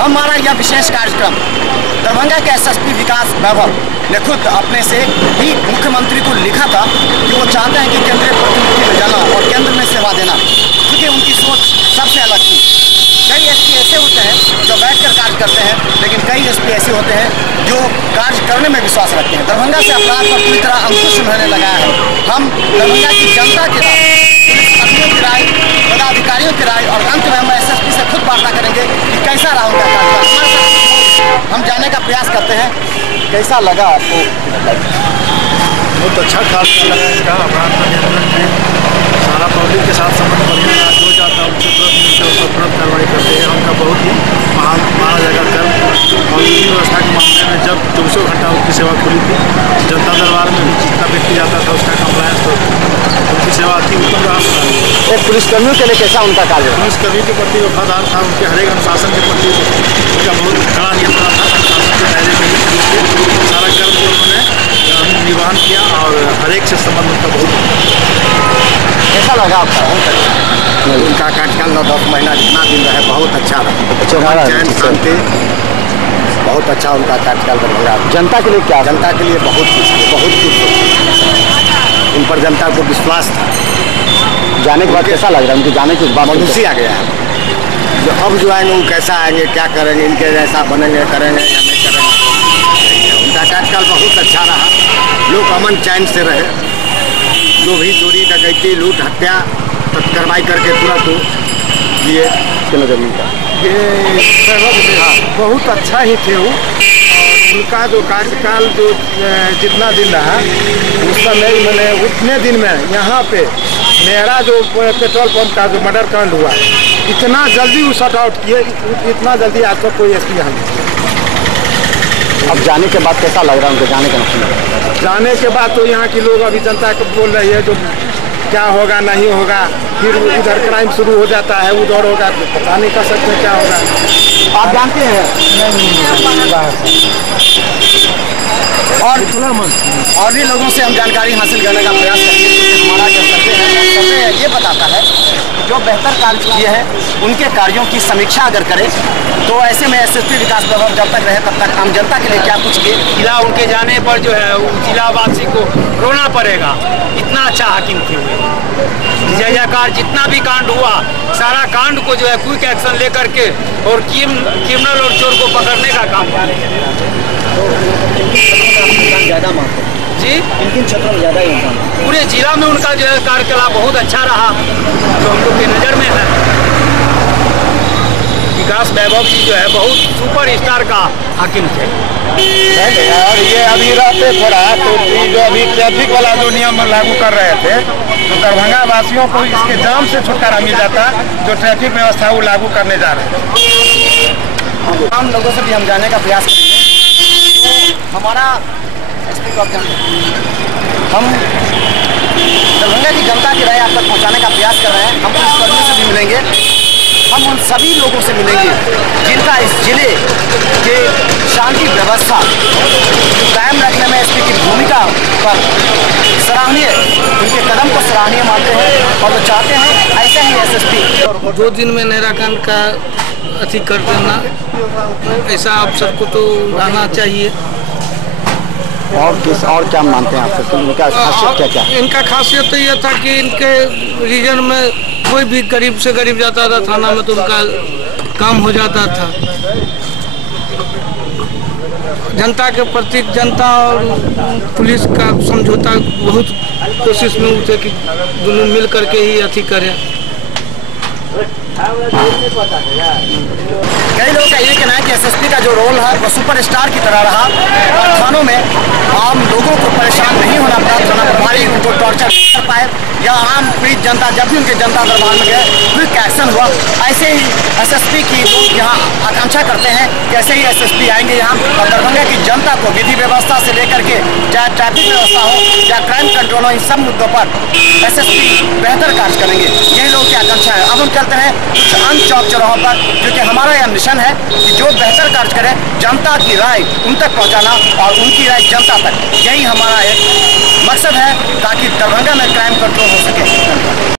हमारा यह विशेष कार्यक्रम दरभंगा के एसएसपी विकास वैभव ने खुद अपने से ही मुख्यमंत्री को लिखा था कि वो चाहते हैं कि केंद्रीय प्रतिनिधि में जाना और केंद्र में सेवा देना, क्योंकि उनकी सोच सबसे अलग थी। कई एसपी ऐसे होते हैं जो बैठकर कार्य करते हैं, लेकिन कई एसपी ऐसे होते हैं जो कार्य करने में विश्वास रखते हैं। दरभंगा से अपराध पर पूरी तरह अंकुश उन्होंने लगाया है। हम दरभंगा की जनता की राय, पुलिसकर्मियों की राय, पदाधिकारियों की राय और अंत में हम एसएसपी से खुद वार्ता करेंगे कि कैसा रहा उनका कार्यकाल। हमारे साथ हम जानने का प्रयास करते हैं, कैसा लगा आपको? बहुत अच्छा कार्यकाल लगा इनका। अपराध पर नियंत्रण में सारा पब्लिक के साथ संबंध बढ़िया जो चाहता है उनसे तुरंत मिलकर उस पर तुरंत कार्रवाई करते हैं। उनका बहुत ही महान माना जाएगा कर्म। और विधि व्यवस्था के मामले में जब 24 घंटा उनकी सेवा खुली थी, जनता दरबार में भी जितना व्यक्ति जाता था उसका कंप्लायंस तो उनकी सेवा अति उत्तम रहा। एक पुलिसकर्मियों के लिए कैसा उनका कार्य? पुलिसकर्मी के प्रति वफादार था, उनके हरेक अनुशासन के प्रति उनका बहुत कड़ा नियंत्रण था। अनुशासन के दायरे में ही सारा कर्म जो उन्होंने निर्वहन किया और हरेक से संबंध उनका बहुत कैसा लगा आपका? उनका कार्यकाल 10 महीना जितना दिन रहे बहुत अच्छा रहा। चैन शांति बहुत अच्छा उनका कार्यकाल दरभंगा। जनता के लिए क्या? जनता के लिए बहुत कुछ उन पर जनता को विश्वास था। जाने के बाद कैसा लग रहा है? उनके जाने के बाद मनुष्य आ गया है। जो अब जो आएंगे वो कैसा आएंगे, क्या करेंगे, इनके जैसा बनेंगे, करेंगे या नहीं करेंगे। उनका कार्यकाल बहुत अच्छा रहा। लोग अमन चैन से रहे। जो भी चोरी डकैती लूट हत्या कार्रवाई करके तुरंत ये जमीन का ये बहुत अच्छा ही थे वो। और उनका जो कार्यकाल जो जितना दिन रहा उस समय मैंने उतने दिन में यहाँ पे मेरा जो पेट्रोल पंप का जो मर्डर कांड हुआ इतना जल्दी वो शट आउट किए, इतना जल्दी आज तक कोई एसपी यहाँ नहीं। अब जाने के बाद कैसा लग रहा है उनके जाने का नुकसान? जाने के बाद तो यहाँ की लोग अभी जनता को बोल रही है जो क्या होगा नहीं होगा, फिर इधर क्राइम शुरू हो जाता है, उधर होगा, तो पता नहीं कर सकते क्या होगा। आप जानते हैं? और भी लोगों से हम जानकारी हासिल करने का प्रयास करेंगे, क्योंकि हमारा जो सर्वे है सर्वे ये बताता है जो बेहतर कार्य किए हैं उनके कार्यों की समीक्षा अगर करें तो ऐसे में एसएसपी विकास वैभव जब तक रहे तब तक आम जनता के लिए क्या कुछ किए। जिला उनके जाने पर जो है जिलावासी को रोना पड़ेगा। इतना अच्छा हाकिम थे हुए। जय जयकार जितना भी कांड हुआ सारा कांड को जो है क्विक एक्शन लेकर के और क्रिमिनल और चोर को पकड़ने का काम ज़्यादा मानते हैं जी। किन क्षेत्रों में ज़्यादा योगदान? पूरे जिला में उनका जो है कार्यकलाप बहुत अच्छा रहा जो हम लोग के नज़र में है। विकास वैभव जी जो है बहुत सुपर स्टार का हाकिम थे। और ये अभी रहते थोड़ा तो जो अभी ट्रैफिक वाला जो नियम लागू कर रहे थे तो दरभंगा वासियों को इसके जाम से छुटकारा मिल जाता, जो ट्रैफिक व्यवस्था वो लागू करने जा रहे हैं। आम लोगों से भी हम जानने का प्रयास करेंगे। तो हमारा हम दरभंगा की जनता की राय आप तक पहुँचाने का प्रयास कर रहे हैं। हम पुलिसकर्मियों से भी मिलेंगे, हम उन सभी लोगों से मिलेंगे जिनका इस जिले के शांति व्यवस्था कायम रखने में एसपी की भूमिका पर सराहनीय, उनके कदम को सराहनीय मानते हैं और वो चाहते हैं ऐसे ही एसएसपी 2 दिन में नहराकांड का अति कर देना, ऐसा अफसर को तो रहना चाहिए। और क्या मानते हैं आप? इनका खासियत क्या? इनका खासियत तो यह था कि इनके रीजन में कोई भी गरीब से गरीब जाता था थाना में तो उनका काम हो जाता था। जनता के प्रति जनता और पुलिस का समझौता बहुत कोशिश में उठे कि दोनों मिल करके ही अथी करें। कई लोगों का ये कहना है कि एसएसपी का जो रोल है वो सुपरस्टार की तरह रहा और थानों में आम लोगों को परेशान नहीं होना पड़ा, थाना प्रभारी उनको टॉर्चर नहीं कर पाए या आम पीड़ित जनता जब भी उनके जनता दरबार में गए क्विक एक्शन हुआ। ऐसे ही एसएसपी की लोग यहाँ आकांक्षा करते हैं कि ऐसे ही एसएसपी आएंगे यहाँ और दरभंगा की जनता को विधि व्यवस्था से लेकर के चाहे ट्रैफिक व्यवस्था हो या क्राइम कंट्रोल हो, इन सब मुद्दों पर एसएसपी बेहतर कार्य करेंगे। यही लोगों की आकांक्षा है। अब हम चलते हैं कुछ अन्य चौक चौराहों पर, क्योंकि हमारा यह मिशन है कि जो बेहतर कार्य करें जनता की राय उन तक पहुँचाना और उनकी राय जनता तक, यही हमारा एक मकसद है ताकि दरभंगा में क्राइम कंट्रोल हो सके।